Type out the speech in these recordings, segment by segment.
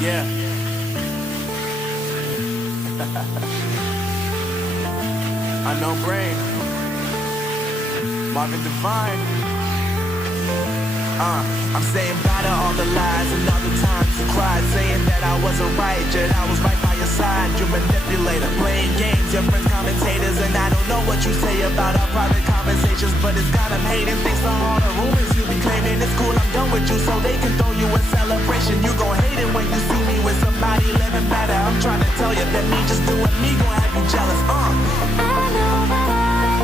Yeah. I know brain. Marvin Divine. I'm saying bye to all the lies and all the times you cried, saying that I wasn't right, yet I was right by your side. You manipulator, playing games, your friends commentators, and I don't know what you say about our private conversations, but it's got them hating. Thanks to all the rumors you be claiming. It's cool, I'm done with you, so they can throw you a celebration. You gon' hate it when you see me with somebody living better. I'm trying to tell you that me just doing me gon' have you jealous. I know that I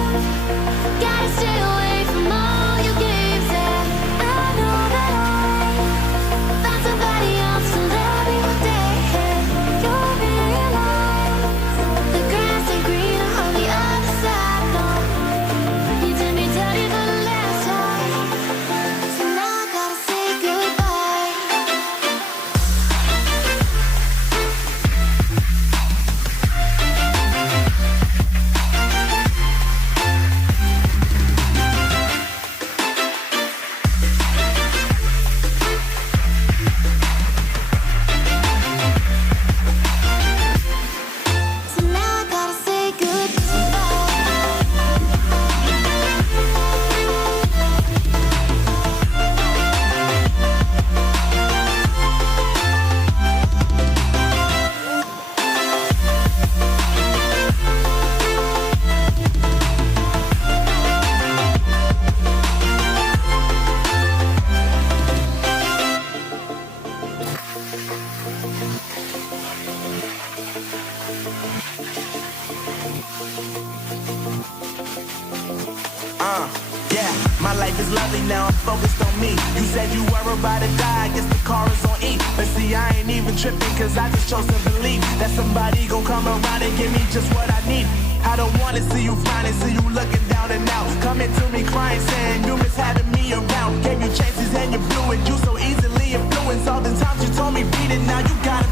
gotta stay away from all your games, and I know that I found somebody else to love me one day. You'll realize the grass ain't greener on the other side. No, you did me dirty for the last time, so now I gotta say goodbye. So now I gotta say goodbye. Yeah, my life is lovely now, I'm focused on me. You said you were about to die, I guess the car is on E. But see, I ain't even tripping, cause I just chose to believe that somebody gon' come around and give me just what I need. I don't wanna see you frowning, see you looking down and out, coming to me crying, saying you miss having me around. Gave you chances and you blew it, you so easily influenced. All the times you told me beat it, now you gotta